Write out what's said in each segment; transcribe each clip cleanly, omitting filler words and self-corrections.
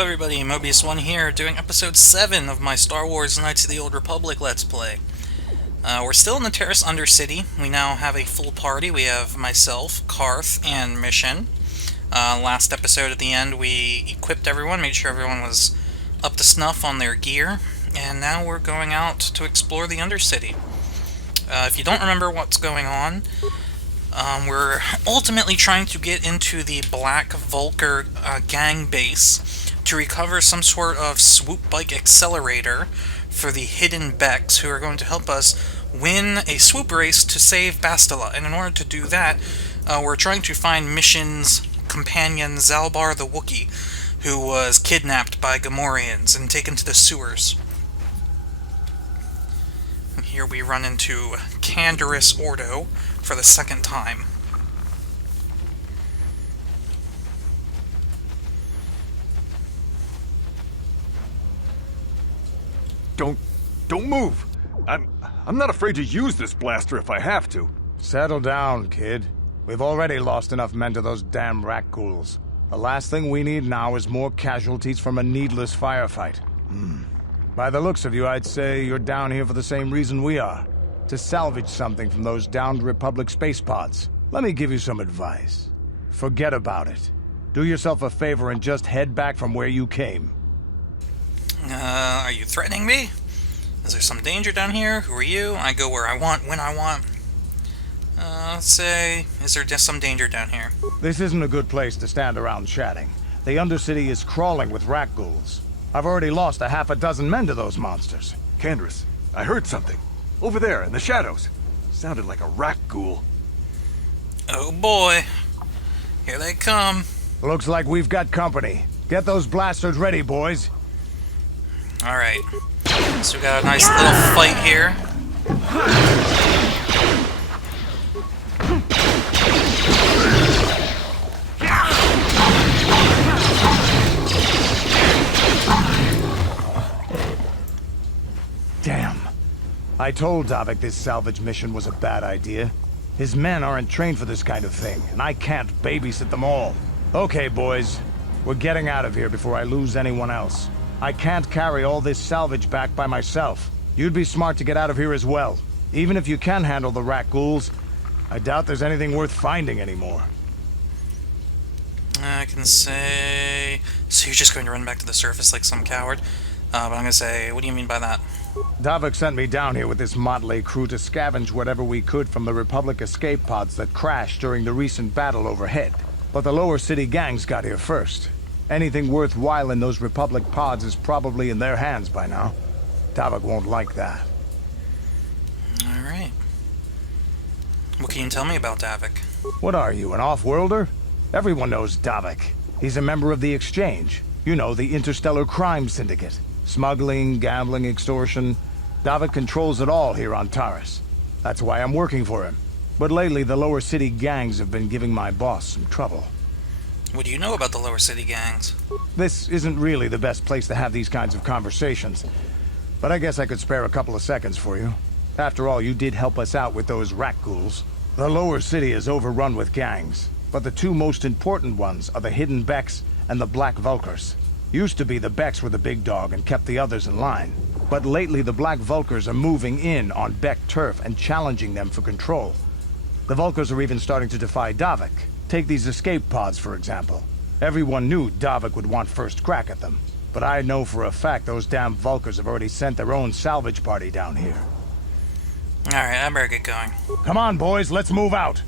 Hello everybody, Mobius1 here, doing episode 7 of my Star Wars Knights of the Old Republic Let's Play. We're still in the Taris Undercity. We now have a full party. We have myself, Karth, and Mission. Last episode at the end we equipped everyone, made sure everyone was up to snuff on their gear, and now we're going out to explore the Undercity. If you don't remember what's going on, we're ultimately trying to get into the Black Vulcar gang base to recover some sort of swoop bike accelerator for the hidden Becks, who are going to help us win a swoop race to save Bastila. And in order to do that, we're trying to find Mission's companion Zalbar the Wookiee, who was kidnapped by Gamorreans and taken to the sewers. And here we run into Canderous Ordo for the second time. Don't move! I'm not afraid to use this blaster if I have to. Settle down, kid. We've already lost enough men to those damn Rakghouls. The last thing we need now is more casualties from a needless firefight. By the looks of you, I'd say you're down here for the same reason we are. To salvage something from those downed Republic space pods. Let me give you some advice. Forget about it. Do yourself a favor and just head back from where you came. Are you threatening me? Is there some danger down here? Who are you? I go where I want, when I want. Let's say, is there just some danger down here? This isn't a good place to stand around chatting. The Undercity is crawling with Rakghouls. I've already lost a half a dozen men to those monsters. Canderous, I heard something. Over there, in the shadows. Sounded like a Rakghoul. Oh boy. Here they come. Looks like we've got company. Get those blasters ready, boys. Alright. So we got a nice little fight here. Damn. I told Davik this salvage mission was a bad idea. His men aren't trained for this kind of thing, and I can't babysit them all. Okay, boys. We're getting out of here before I lose anyone else. I can't carry all this salvage back by myself. You'd be smart to get out of here as well. Even if you can handle the Rakghouls, I doubt there's anything worth finding anymore. I can say... So you're just going to run back to the surface like some coward? But I'm going to say, what do you mean by that? Davik sent me down here with this motley crew to scavenge whatever we could from the Republic escape pods that crashed during the recent battle overhead. But the lower city gangs got here first. Anything worthwhile in those Republic pods is probably in their hands by now. Davik won't like that. Alright. What can you tell me about Davik? What are you, an off-worlder? Everyone knows Davik. He's a member of the Exchange. You know, the interstellar crime syndicate. Smuggling, gambling, extortion. Davik controls it all here on Taris. That's why I'm working for him. But lately, the lower city gangs have been giving my boss some trouble. What do you know about the lower city gangs? This isn't really the best place to have these kinds of conversations. But I guess I could spare a couple of seconds for you. After all, you did help us out with those Rakghouls. The lower city is overrun with gangs. But the two most important ones are the hidden Becks and the Black Vulcars. Used to be the Becks were the big dog and kept the others in line. But lately the Black Vulcars are moving in on Beck turf and challenging them for control. The Vulcars are even starting to defy Davik. Take these escape pods, for example. Everyone knew Davik would want first crack at them. But I know for a fact those damn Vulcars have already sent their own salvage party down here. Alright, I better get going. Come on, boys, let's move out.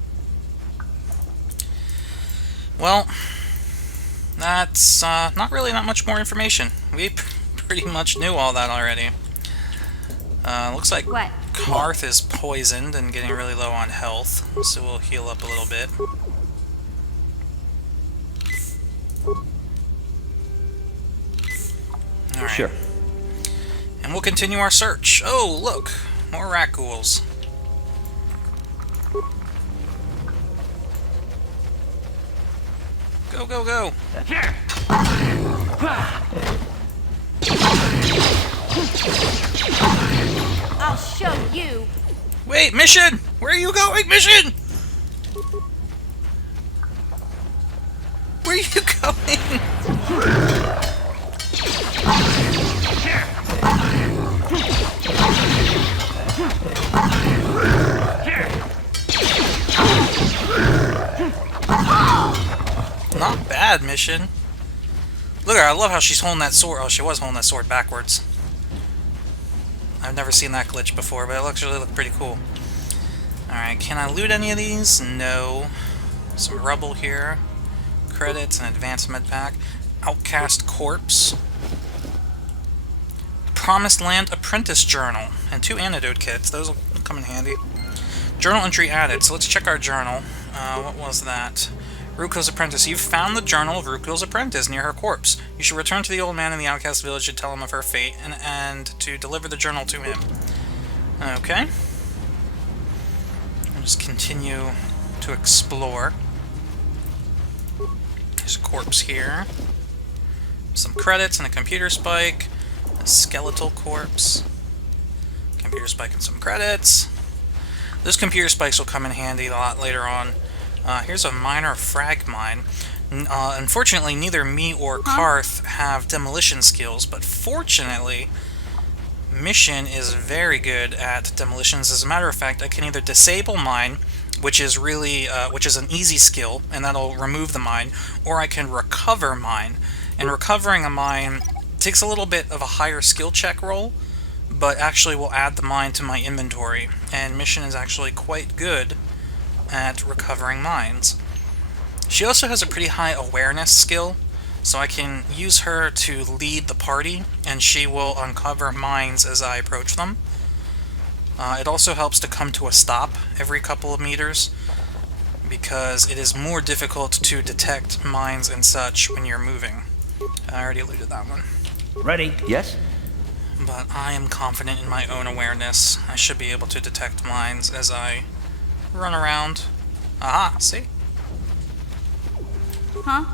Well, that's not much more information. We pretty much knew all that already. Looks like Karth is poisoned and getting really low on health, so we'll heal up a little bit. Alright. Sure. And we'll continue our search. Oh, look! More Rakghouls. Go, go, go! I'll show you! Wait, Mission! Where are you going, Mission? Where are you going? Mission. Look at her, I love how she's holding that sword. Oh, she was holding that sword backwards. I've never seen that glitch before, but it actually looked pretty cool. Alright, can I loot any of these? No. Some rubble here. Credits, an advanced med pack. Outcast corpse. Promised Land Apprentice Journal. And 2 antidote kits. Those will come in handy. Journal entry added. So let's check our journal. What was that? Rakghouls Apprentice. You've found the journal of Rakghouls Apprentice near her corpse. You should return to the old man in the Outcast village to tell him of her fate and to deliver the journal to him. Okay. I'll just continue to explore. There's a corpse here. Some credits and a computer spike. A skeletal corpse. Computer spike and some credits. Those computer spikes will come in handy a lot later on. Here's a minor frag mine. Unfortunately, neither me or Karth have demolition skills, but fortunately, Mission is very good at demolitions. As a matter of fact, I can either disable mine, which is really, which is an easy skill, and that'll remove the mine, or I can recover mine. And recovering a mine takes a little bit of a higher skill check roll, but actually will add the mine to my inventory. And Mission is actually quite good at recovering mines. She also has a pretty high awareness skill, so I can use her to lead the party, and she will uncover mines as I approach them. It also helps to come to a stop every couple of meters, because it is more difficult to detect mines and such when you're moving. I already looted that one. Ready? Yes? But I am confident in my own awareness. I should be able to detect mines as I run around. Aha, see? Huh?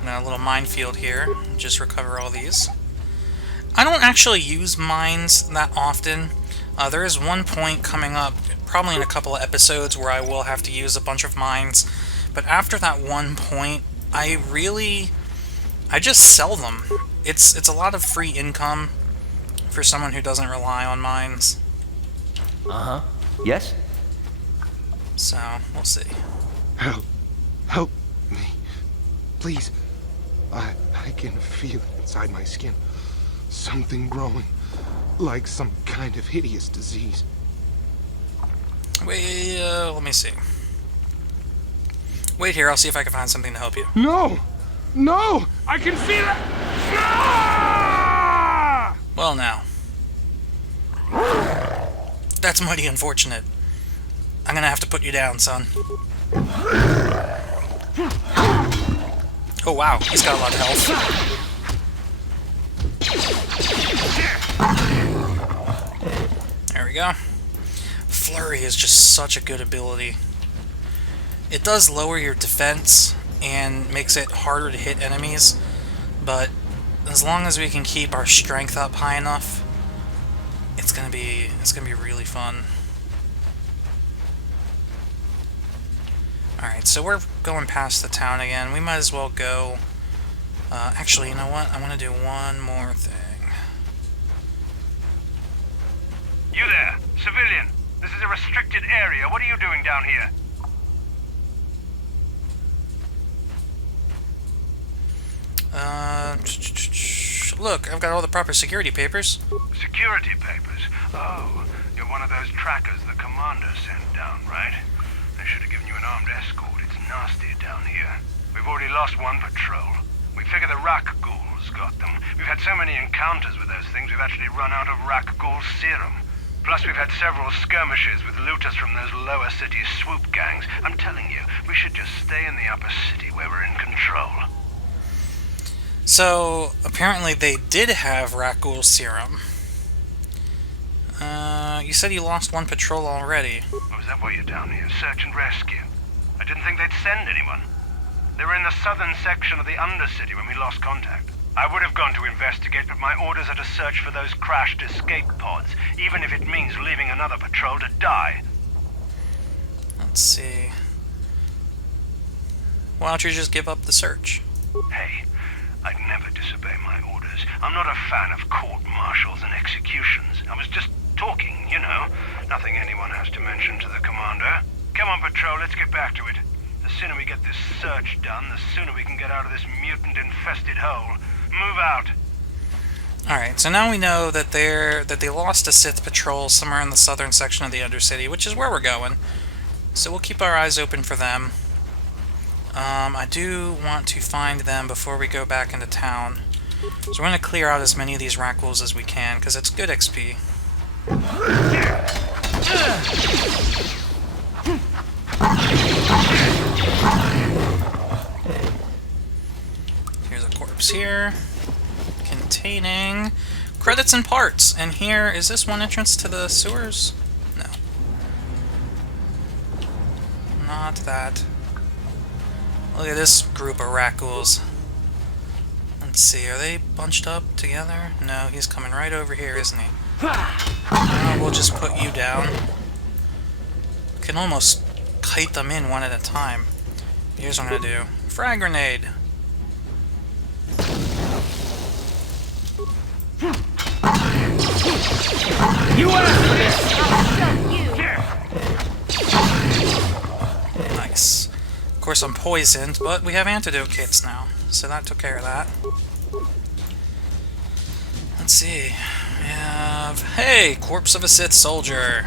And a little minefield here. Just recover all these. I don't actually use mines that often. There is one point coming up, probably in a couple of episodes, where I will have to use a bunch of mines. But after that one point, I just sell them. It's a lot of free income for someone who doesn't rely on mines. Uh-huh. Yes? So, we'll see. Help me. Please. I can feel it inside my skin. Something growing. Like some kind of hideous disease. Wait, let me see. Wait here, I'll see if I can find something to help you. No! No! I can feel it! Ah! Well now. That's mighty unfortunate. I'm gonna have to put you down, son. Oh wow, he's got a lot of health. There we go. Flurry is just such a good ability. It does lower your defense and makes it harder to hit enemies, but as long as we can keep our strength up high enough, it's gonna be really fun. Alright, so we're going past the town again. We might as well go... actually, you know what? I want to do one more thing. You there, civilian. This is a restricted area. What are you doing down here? Look, I've got all the proper security papers. Security papers? Oh, you're one of those trackers the commander sent down, right? They should have given you an armed escort. It's nasty down here. We've already lost one patrol. We figure the Rakghouls got them. We've had so many encounters with those things, we've actually run out of Rakghoul Serum. Plus, we've had several skirmishes with looters from those lower city swoop gangs. I'm telling you, we should just stay in the upper city where we're in control. So, apparently they did have Rakghoul Serum. You said you lost one patrol already. Oh, is that why you're down here? Search and rescue? I didn't think they'd send anyone. They were in the southern section of the Undercity when we lost contact. I would have gone to investigate, but my orders are to search for those crashed escape pods, even if it means leaving another patrol to die. Let's see. Why don't you just give up the search? Hey, I'd never disobey my orders. I'm not a fan of court-martials and executions. I was just talking, you know. Nothing anyone has to mention to the commander. Come on, patrol, let's get back to it. The The sooner we get this search done, the sooner we can get out of this mutant-infested hole. Move out. Alright, so now we know that they lost a Sith patrol somewhere in the southern section of the Undercity, which is where we're going. So we'll keep our eyes open for them. I do want to find them before we go back into town. So we're going to clear out as many of these Rakghouls as we can, because it's good XP. Here's a corpse here. Containing credits and parts. And here, is this one entrance to the sewers? No. Not that. Look at this group of Rakghouls. Let's see, are they bunched up together? No, he's coming right over here, isn't he? We'll just put you down. Can almost kite them in one at a time. Here's what I'm gonna do. Frag grenade. You asked for this! I'll show you! Nice. Of course I'm poisoned, but we have antidote kits now, so that took care of that. Let's see. We have... Hey! Corpse of a Sith soldier!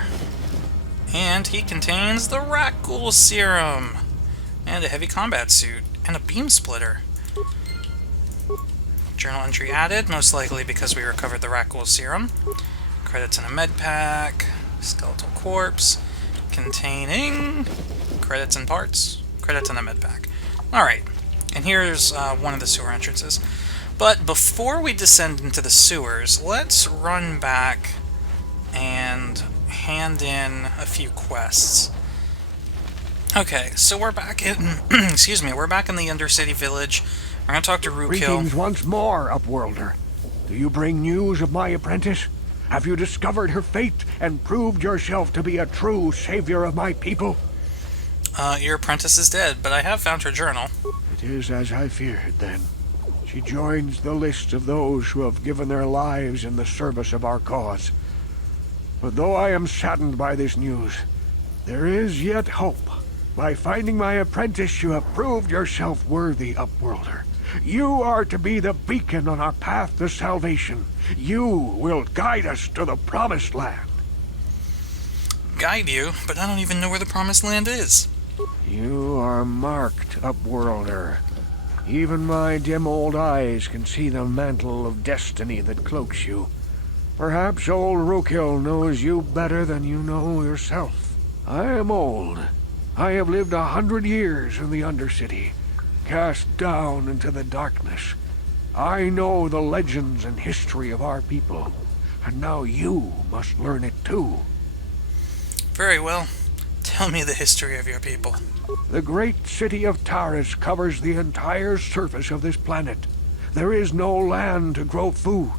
And he contains the Rakghoul Serum! And a heavy combat suit. And a beam splitter. Journal entry added, most likely because we recovered the Rakghoul Serum. Credits in a med pack. Skeletal corpse. Containing... credits and parts. Credits in a med pack. Alright. And here's one of the sewer entrances. But before we descend into the sewers, let's run back and hand in a few quests. Okay, so we're back in... excuse me, we're back in the Undercity village. We're gonna talk to Rakghoul. Greetings once more, Upworlder. Do you bring news of my apprentice? Have you discovered her fate and proved yourself to be a true savior of my people? Your apprentice is dead, but I have found her journal. It is as I feared, then. She joins the list of those who have given their lives in the service of our cause. But though I am saddened by this news, there is yet hope. By finding my apprentice, you have proved yourself worthy, Upworlder. You are to be the beacon on our path to salvation. You will guide us to the Promised Land. Guide you? But I don't even know where the Promised Land is. You are marked, Upworlder. Even my dim old eyes can see the mantle of destiny that cloaks you. Perhaps old Rakghoul knows you better than you know yourself. I am old. I have lived 100 years in the Undercity, cast down into the darkness. I know the legends and history of our people, and now you must learn it too. Very well. Tell me the history of your people. The great city of Taris covers the entire surface of this planet. There is no land to grow food.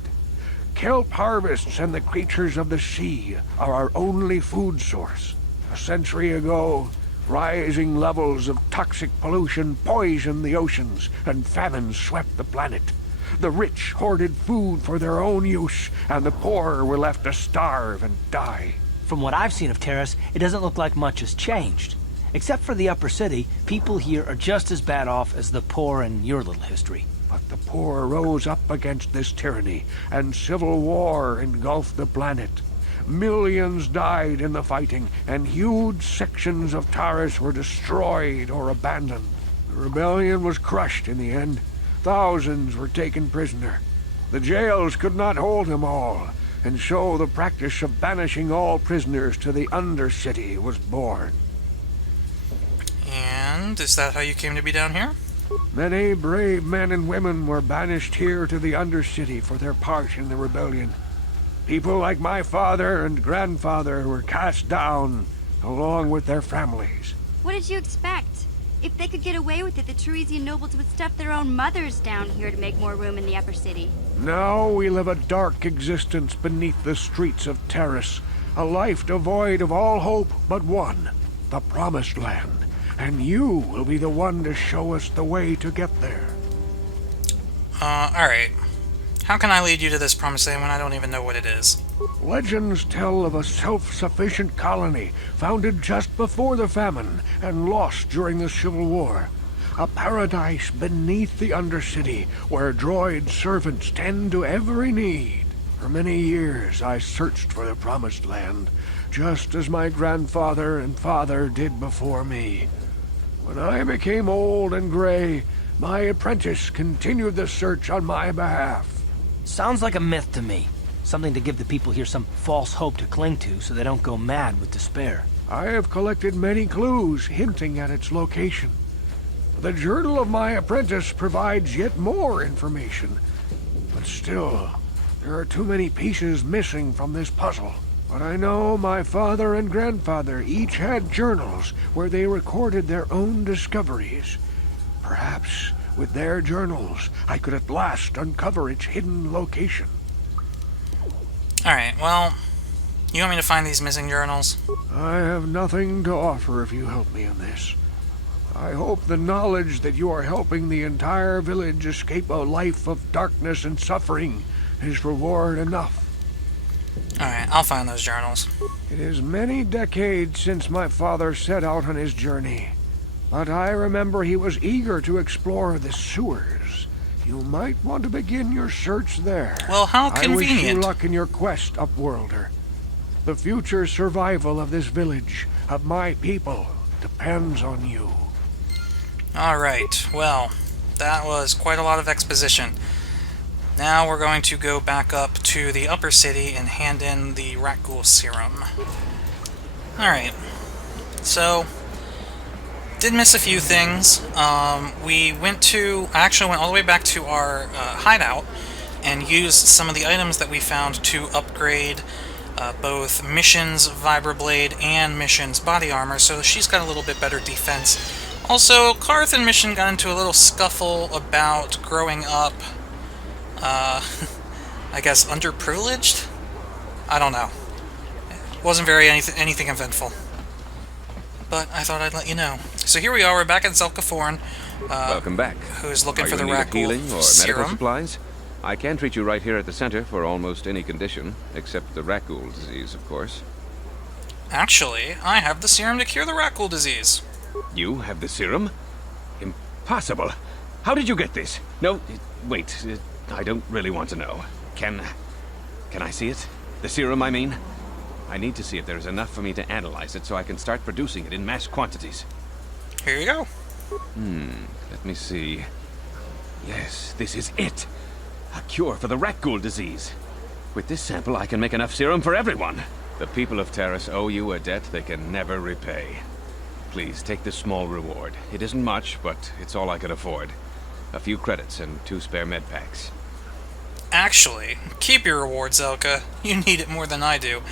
Kelp harvests and the creatures of the sea are our only food source. A century ago, rising levels of toxic pollution poisoned the oceans, and famine swept the planet. The rich hoarded food for their own use, and the poor were left to starve and die. From what I've seen of Taris, it doesn't look like much has changed. Except for the upper city, people here are just as bad off as the poor in your little history. But the poor rose up against this tyranny, and civil war engulfed the planet. Millions died in the fighting, and huge sections of Taris were destroyed or abandoned. The rebellion was crushed in the end. Thousands were taken prisoner. The jails could not hold them all, and so the practice of banishing all prisoners to the Undercity was born. And is that how you came to be down here? Many brave men and women were banished here to the Undercity for their part in the rebellion. People like my father and grandfather were cast down, along with their families. What did you expect? If they could get away with it, the Tarisian nobles would stuff their own mothers down here to make more room in the upper city. Now we live a dark existence beneath the streets of Taris, a life devoid of all hope but one, the Promised Land. And you will be the one to show us the way to get there. Alright. How can I lead you to this promised land when I don't even know what it is? Legends tell of a self-sufficient colony founded just before the famine and lost during the Civil War. A paradise beneath the Undercity where droid servants tend to every need. For many years I searched for the promised land, just as my grandfather and father did before me. When I became old and gray, my apprentice continued the search on my behalf. Sounds like a myth to me. Something to give the people here some false hope to cling to so they don't go mad with despair. I have collected many clues hinting at its location. The journal of my apprentice provides yet more information. But still, there are too many pieces missing from this puzzle. But I know my father and grandfather each had journals where they recorded their own discoveries. Perhaps with their journals, I could at last uncover its hidden location. Alright, well, you want me to find these missing journals? I have nothing to offer if you help me in this. I hope the knowledge that you are helping the entire village escape a life of darkness and suffering is reward enough. Alright, I'll find those journals. It is many decades since my father set out on his journey, but I remember he was eager to explore the sewers. You might want to begin your search there. Well, how I wish you convenient. luck in your quest, Upworlder. The future survival of this village, of my people, depends on you. Alright, well, that was quite a lot of exposition. Now we're going to go back up to the upper city and hand in the Rakghoul serum. Alright, so, did miss a few things. I actually went all the way back to our hideout and used some of the items that we found to upgrade both Mission's Vibroblade and Mission's body armor, so she's got a little bit better defense. Also, Karth and Mission got into a little scuffle about growing up, I guess, underprivileged? I don't know. It wasn't very anything eventful. But I thought I'd let you know. So here we are, we're back at Zelkaforn. Welcome back. Who's looking Are for you the in need of healing Rakghoul or medical serum. supplies? I can treat you right here at the center for almost any condition, except the Rakghoul disease, of course. Actually, I have the serum to cure the Rakghoul disease. You have the serum? Impossible. How did you get this? No, wait. I don't really want to know. Can I see it? The serum, I mean? I need to see if there's enough for me to analyze it so I can start producing it in mass quantities. Here you go. Let me see. Yes, this is it. A cure for the Rakghoul disease. With this sample, I can make enough serum for everyone. The people of Taris owe you a debt they can never repay. Please, take this small reward. It isn't much, but it's all I could afford. A few credits and 2 spare med packs. Actually, keep your reward, Zelka. You need it more than I do.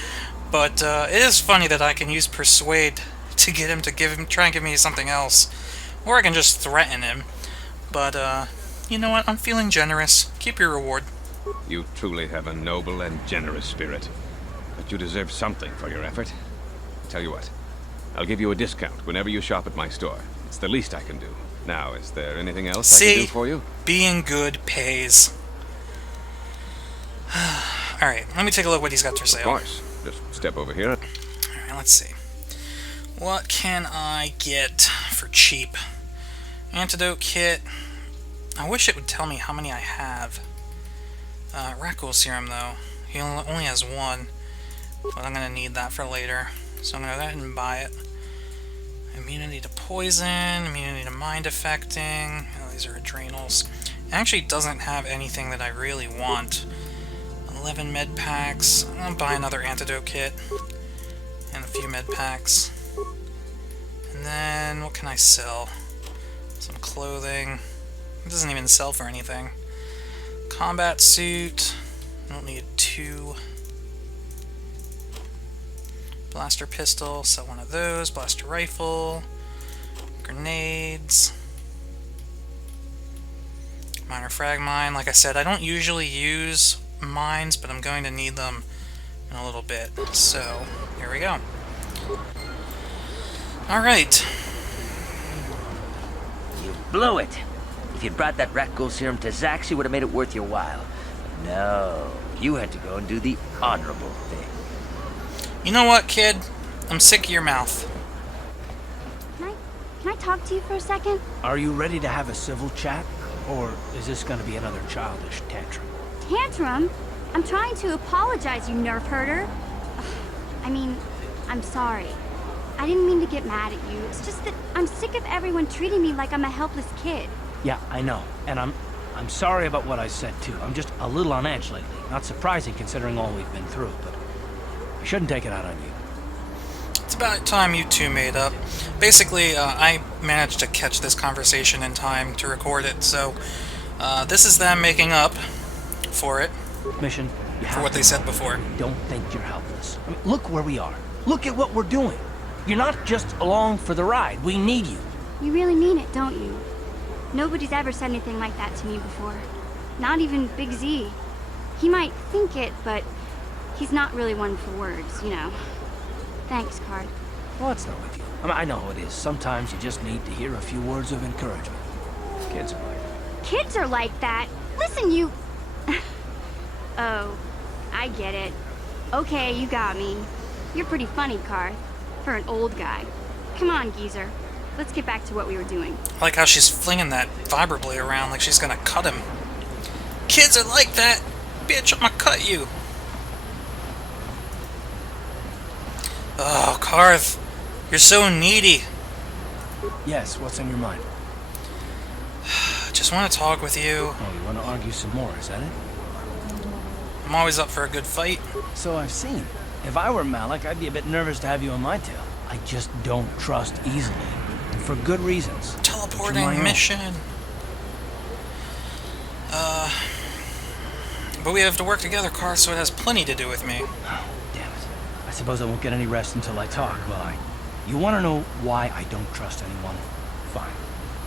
But it is funny that I can use Persuade to get him to try and give me something else. Or I can just threaten him. But, you know what? I'm feeling generous. Keep your reward. You truly have a noble and generous spirit. But you deserve something for your effort. Tell you what, I'll give you a discount whenever you shop at my store. It's the least I can do. Now, is there anything else I can do for you? Being good pays. Alright, let me take a look what he's got for sale. Of course. Just step over here. Alright, let's see. What can I get for cheap? Antidote kit. I wish it would tell me how many I have. Rakghoul serum, though. He only has 1. But I'm going to need that for later. So I'm going to go ahead and buy it. Immunity to poison, immunity to mind affecting. Oh, these are adrenals. It actually doesn't have anything that I really want. 11 med packs. I'm going to buy another antidote kit. And a few med packs. And then, what can I sell? Some clothing. It doesn't even sell for anything. Combat suit. I don't need 2. Blaster pistol, sell one of those. Blaster rifle. Grenades. Minor frag mine. Like I said, I don't usually use mines, but I'm going to need them in a little bit. So, here we go. Alright. You blew it. If you'd brought that Rakghoul serum to Zax, you would have made it worth your while. No, you had to go and do the honorable thing. You know what, kid? I'm sick of your mouth. Can I talk to you for a second? Are you ready to have a civil chat? Or is this gonna be another childish tantrum? Tantrum? I'm trying to apologize, you nerf herder. I mean, I'm sorry. I didn't mean to get mad at you. It's just that I'm sick of everyone treating me like I'm a helpless kid. Yeah, I know. And I'm sorry about what I said, too. I'm just a little on edge lately. Not surprising considering all we've been through, but I shouldn't take it out on you. It's about time you two made up. Basically, I managed to catch this conversation in time to record it, so this is them making up for it. Mission, for what they said before. Don't think you're helpless. I mean, look where we are. Look at what we're doing. You're not just along for the ride. We need you. You really mean it, don't you? Nobody's ever said anything like that to me before. Not even Big Z. He might think it, but he's not really one for words, you know. Thanks, Card. Well, it's not with you. I mean, I know how it is. Sometimes you just need to hear a few words of encouragement. Kids are like that. Kids are like that? Listen, you... Oh, I get it. Okay, you got me. You're pretty funny, Card. For an old guy. Come on, geezer. Let's get back to what we were doing. I like how she's flinging that vibroblade around like she's gonna cut him. Kids are like that! Bitch, I'm gonna cut you! Oh, Karth. You're so needy. Yes, what's on your mind? Just want to talk with you. Oh, you want to argue some more, is that it? I'm always up for a good fight. So I've seen. If I were Malik, I'd be a bit nervous to have you on my tail. I just don't trust easily. And for good reasons. Teleporting mission. But we have to work together, Karth, so it has plenty to do with me. Oh, damn it. I suppose I won't get any rest until I talk, will I? You want to know why I don't trust anyone? Fine.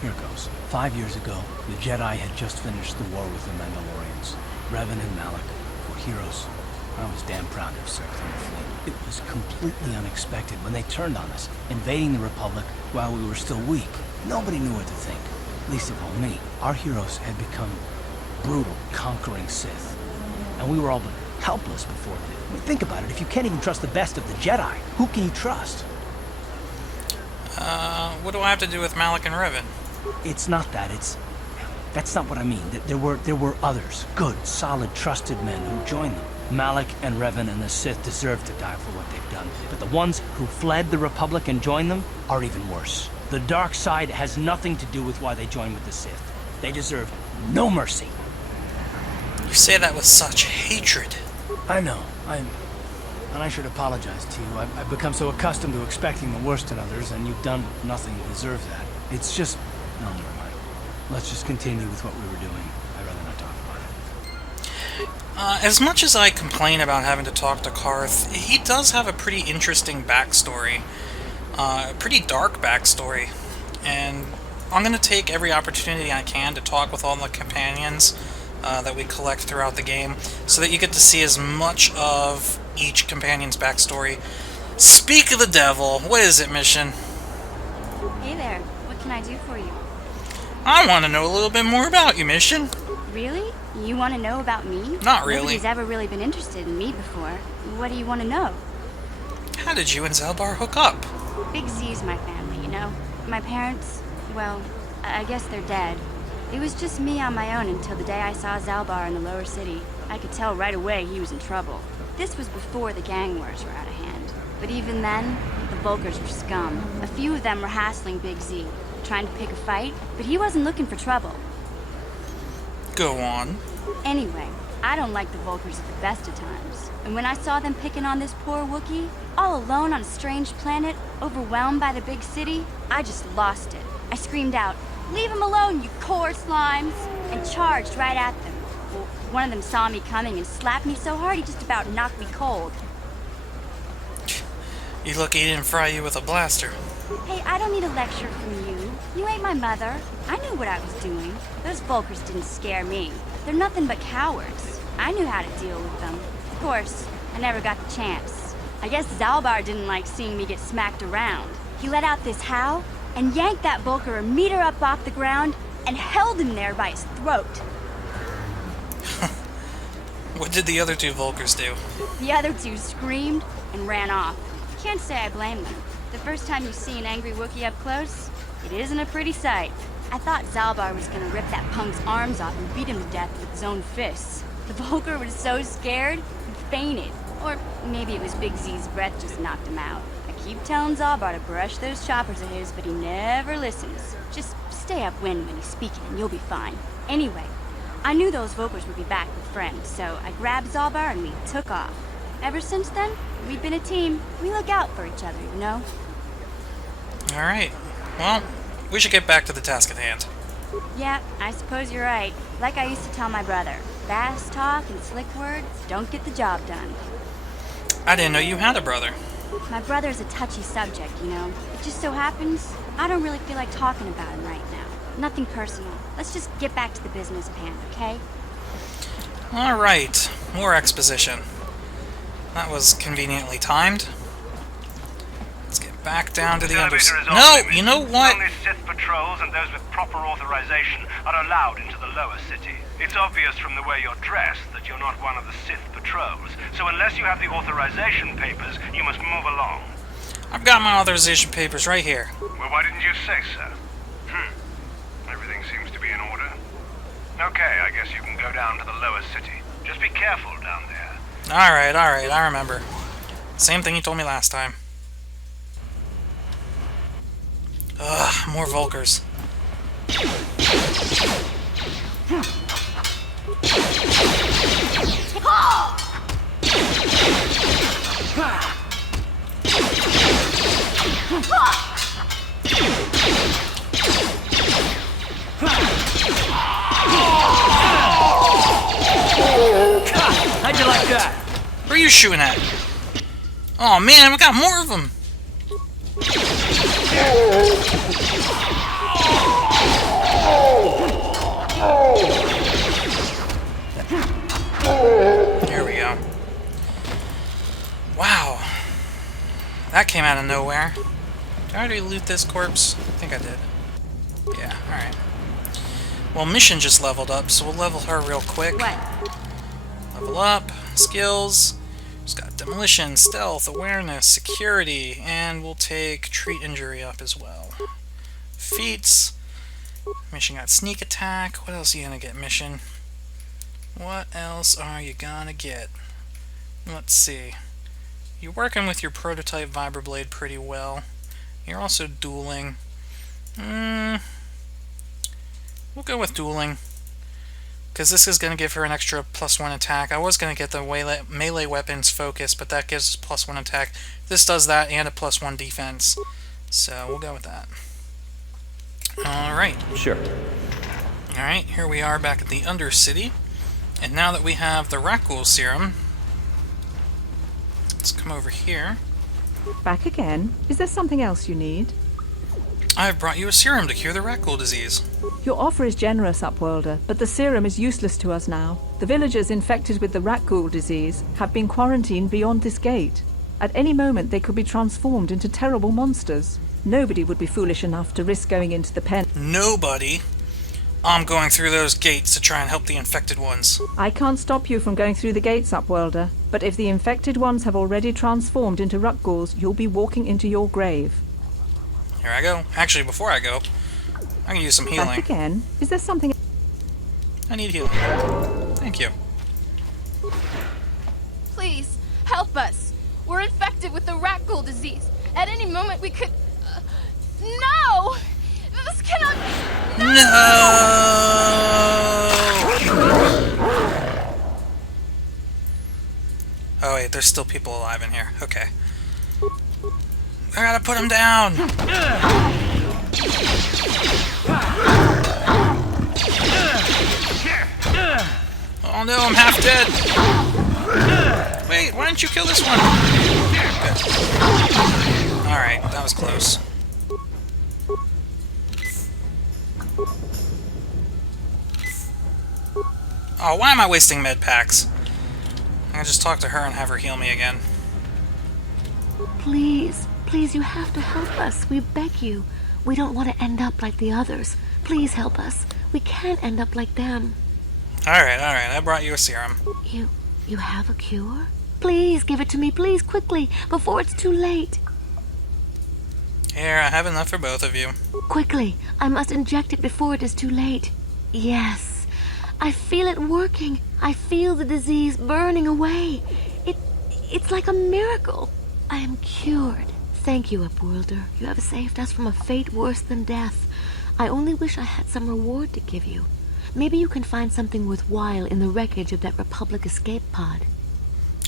Here goes. 5 years ago, the Jedi had just finished the war with the Mandalorians. Revan and Malik were heroes. I was damn proud to have served on the fleet. It was completely unexpected when they turned on us, invading the Republic while we were still weak. Nobody knew what to think, least of all me. Our heroes had become brutal, conquering Sith. And we were all but helpless before them. I mean, think about it. If you can't even trust the best of the Jedi, who can you trust? What do I have to do with Malik and Revan? It's not that. That's not what I mean. There were others, good, solid, trusted men who joined them. Malik and Revan and the Sith deserve to die for what they've done. But the ones who fled the Republic and joined them are even worse. The dark side has nothing to do with why they joined with the Sith. They deserve no mercy. You say that with such hatred. I know. And I should apologize to you. I've become so accustomed to expecting the worst in others, and you've done nothing to deserve that. It's just... No, never mind. Let's just continue with what we were doing. I'd rather not talk about it. As much as I complain about having to talk to Karth, he does have a pretty interesting backstory. A pretty dark backstory. And I'm going to take every opportunity I can to talk with all the companions that we collect throughout the game, so that you get to see as much of each companion's backstory. Speak of the devil. What is it, Mission? Hey there. What can I do for you? I want to know a little bit more about you, Mission. Really? You want to know about me? Not really. Nobody's ever really been interested in me before. What do you want to know? How did you and Zalbar hook up? Big Z's my family, you know? My parents, well, I guess they're dead. It was just me on my own until the day I saw Zalbar in the lower city. I could tell right away he was in trouble. This was before the gang wars were out of hand. But even then, the Vulkars were scum. A few of them were hassling Big Z, trying to pick a fight, but he wasn't looking for trouble. Go on. Anyway, I don't like the Vulkars at the best of times. And when I saw them picking on this poor Wookiee, all alone on a strange planet, overwhelmed by the big city, I just lost it. I screamed out, "Leave him alone, you core slimes!" and charged right at them. Well, one of them saw me coming and slapped me so hard he just about knocked me cold. You lucky he didn't fry you with a blaster. Hey, I don't need a lecture from you. You ain't my mother. I knew what I was doing. Those Vulkars didn't scare me. They're nothing but cowards. I knew how to deal with them. Of course, I never got the chance. I guess Zalbar didn't like seeing me get smacked around. He let out this howl and yanked that Vulkar a meter up off the ground and held him there by his throat. What did the other two Volkers do? The other two screamed and ran off. Can't say I blame them. The first time you see an angry Wookiee up close, it isn't a pretty sight. I thought Zalbar was gonna rip that punk's arms off and beat him to death with his own fists. The Volker was so scared, he fainted. Or maybe it was Big Z's breath just knocked him out. I keep telling Zalbar to brush those choppers of his, but he never listens. Just stay upwind when he's speaking and you'll be fine. Anyway, I knew those Volkers would be back with friends, so I grabbed Zalbar and we took off. Ever since then, we've been a team. We look out for each other, you know? Alright. Well, we should get back to the task at hand. Yeah, I suppose you're right. Like I used to tell my brother, fast talk and slick words don't get the job done. I didn't know you had a brother. My brother's a touchy subject, you know? It just so happens, I don't really feel like talking about him right now. Nothing personal. Let's just get back to the business at hand, okay? Alright, more exposition. That was conveniently timed. Let's get back down to the Undercity. No, you know what? Only Sith patrols and those with proper authorization are allowed into the lower city. It's obvious from the way you're dressed that you're not one of the Sith patrols, so unless you have the authorization papers, you must move along. I've got my authorization papers right here. Well, why didn't you say so? Everything seems to be in order. Okay, I guess you can go down to the lower city. Just be careful down there. Alright, I remember. Same thing you told me last time. Ugh, more Volkers. How'd you like that? Where are you shooting at? Oh man, we got more of them! Here we go. Wow. That came out of nowhere. Did I already loot this corpse? I think I did. Yeah, alright. Well, Mission just leveled up, so we'll level her real quick. What? Level up, skills. Just got demolition, stealth, awareness, security, and we'll take treat injury up as well. Feats. Mission got sneak attack. What else are you gonna get, Mission? What else are you gonna get? Let's see. You're working with your prototype Vibroblade pretty well. You're also dueling. We'll go with dueling. Because this is going to give her an extra +1 attack. I was going to get the melee weapons focus, but that gives us +1 attack. This does that and a +1 defense. So we'll go with that. Alright. Sure. Alright, here we are back at the Undercity. And now that we have the Rakghoul serum, let's come over here. Back again? Is there something else you need? I've brought you a serum to cure the Rakghoul disease. Your offer is generous, Upworlder, but the serum is useless to us now. The villagers infected with the Rakghoul disease have been quarantined beyond this gate. At any moment they could be transformed into terrible monsters. Nobody would be foolish enough to risk going into the pen. Nobody? I'm going through those gates to try and help the infected ones. I can't stop you from going through the gates, Upworlder, but if the infected ones have already transformed into Rakghouls, you'll be walking into your grave. Here I go. Actually, before I go, I can use some healing. Back again? Is there something... I need healing. Thank you. Please, help us. We're infected with the Rakghoul disease. At any moment we could... No! This cannot... No! Oh wait, there's still people alive in here. Okay. I gotta put him down! Oh no, I'm half dead! Wait, why didn't you kill this one? Alright, that was close. Oh, why am I wasting med packs? I can just talk to her and have her heal me again. Please, please, you have to help us. We beg you. We don't want to end up like the others. Please help us. We can't end up like them. Alright, I brought you a serum. You have a cure? Please give it to me, please, quickly, before it's too late. Here, I have enough for both of you. Quickly, I must inject it before it is too late. Yes, I feel it working. I feel the disease burning away. It's like a miracle. I am cured. Thank you, Upworlder. You have saved us from a fate worse than death. I only wish I had some reward to give you. Maybe you can find something worthwhile in the wreckage of that Republic escape pod.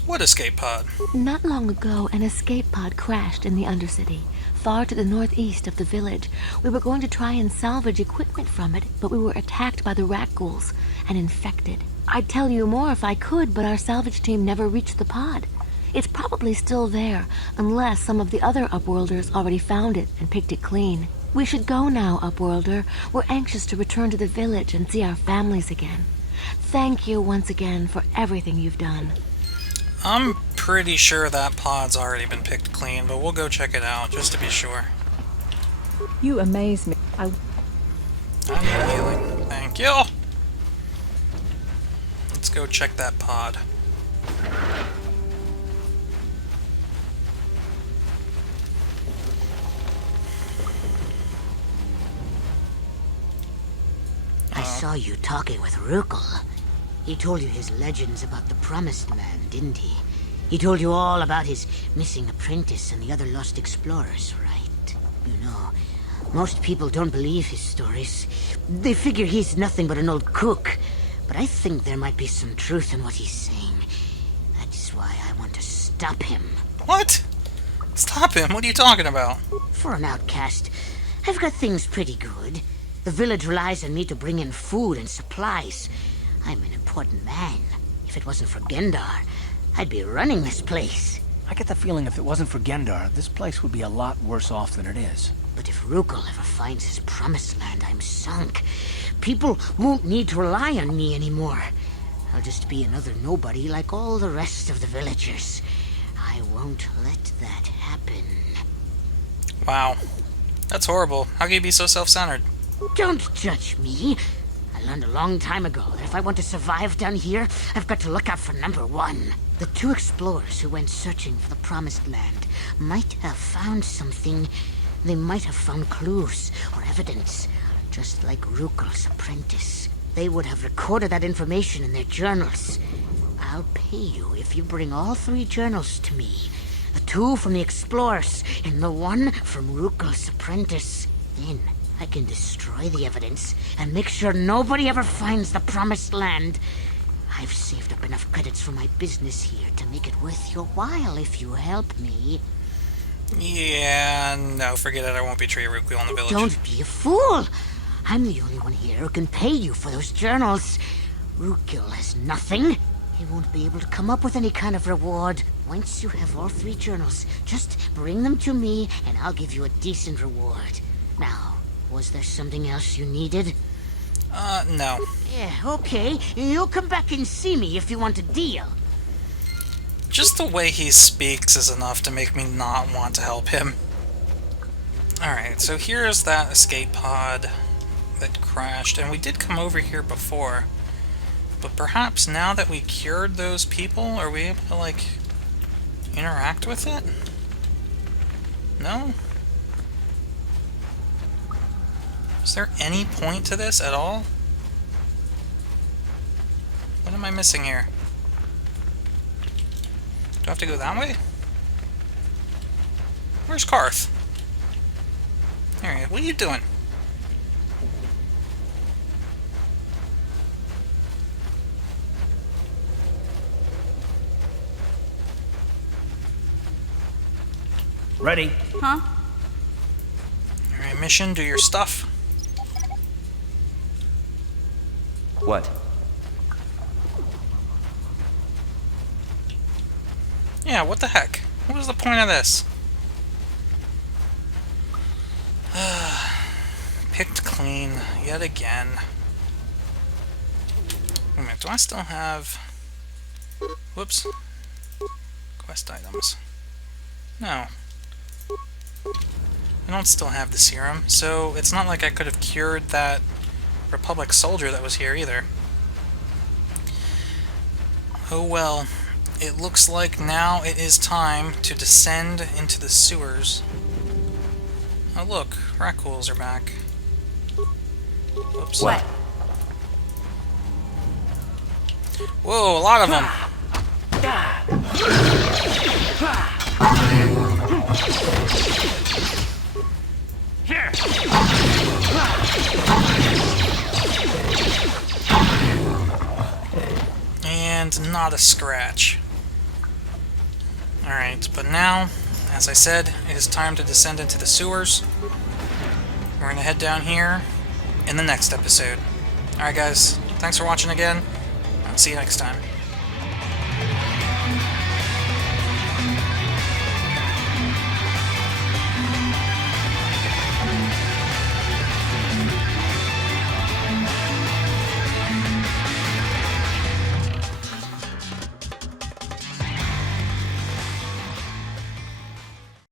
What escape pod? Not long ago, an escape pod crashed in the Undercity, far to the northeast of the village. We were going to try and salvage equipment from it, but we were attacked by the Rakghouls and infected. I'd tell you more if I could, but our salvage team never reached the pod. It's probably still there, unless some of the other Upworlders already found it and picked it clean. We should go now, Upworlder. We're anxious to return to the village and see our families again. Thank you once again for everything you've done. I'm pretty sure that pod's already been picked clean, but we'll go check it out, just to be sure. You amaze me. I need healing. Thank you! Let's go check that pod. I saw you talking with Rakghoul. He told you his legends about the Promised Land, didn't he? He told you all about his missing apprentice and the other lost explorers, right? You know, most people don't believe his stories. They figure he's nothing but an old cook. But I think there might be some truth in what he's saying. That's why I want to stop him. What? Stop him? What are you talking about? For an outcast, I've got things pretty good. The village relies on me to bring in food and supplies. I'm an important man. If it wasn't for Gendar, I'd be running this place. I get the feeling if it wasn't for Gendar, this place would be a lot worse off than it is. But if Rakghoul ever finds his Promised Land, I'm sunk. People won't need to rely on me anymore. I'll just be another nobody like all the rest of the villagers. I won't let that happen. Wow. That's horrible. How can you be so self-centered? Don't judge me. I learned a long time ago that if I want to survive down here, I've got to look out for number one. The two explorers who went searching for the Promised Land might have found something. They might have found clues or evidence, just like Rakghoul's apprentice. They would have recorded that information in their journals. I'll pay you if you bring all 3 journals to me. The 2 from the explorers and the 1 from Rakghoul's apprentice. Then I can destroy the evidence and make sure nobody ever finds the Promised Land. I've saved up enough credits for my business here to make it worth your while if you help me. Yeah, no, forget it. I won't betray Rakghoul in the village. Don't be a fool. I'm the only one here who can pay you for those journals. Rakghoul has nothing. He won't be able to come up with any kind of reward. Once you have all 3 journals, just bring them to me and I'll give you a decent reward. Now, was there something else you needed? No. Yeah, okay. You'll come back and see me if you want a deal. Just the way he speaks is enough to make me not want to help him. Alright, so here's that escape pod that crashed, and we did come over here before. But perhaps now that we cured those people, are we able to, like, interact with it? No? Is there any point to this at all? What am I missing here? Do I have to go that way? Where's Karth? There he is. What are you doing? Ready? Huh? Alright, mission, do your stuff. What? Yeah, what the heck? What was the point of this? Picked clean, yet again. Wait a minute, do I still have... Whoops. Quest items. No. I don't still have the serum, so it's not like I could have cured that Republic soldier that was here either. Oh well. It looks like now it is time to descend into the sewers. Oh look, Rakghouls are back. Oops. What? Whoa, a lot of them! Here. And not a scratch. Alright, but now, as I said, it is time to descend into the sewers. We're gonna head down here in the next episode. Alright guys, thanks for watching again. I'll see you next time.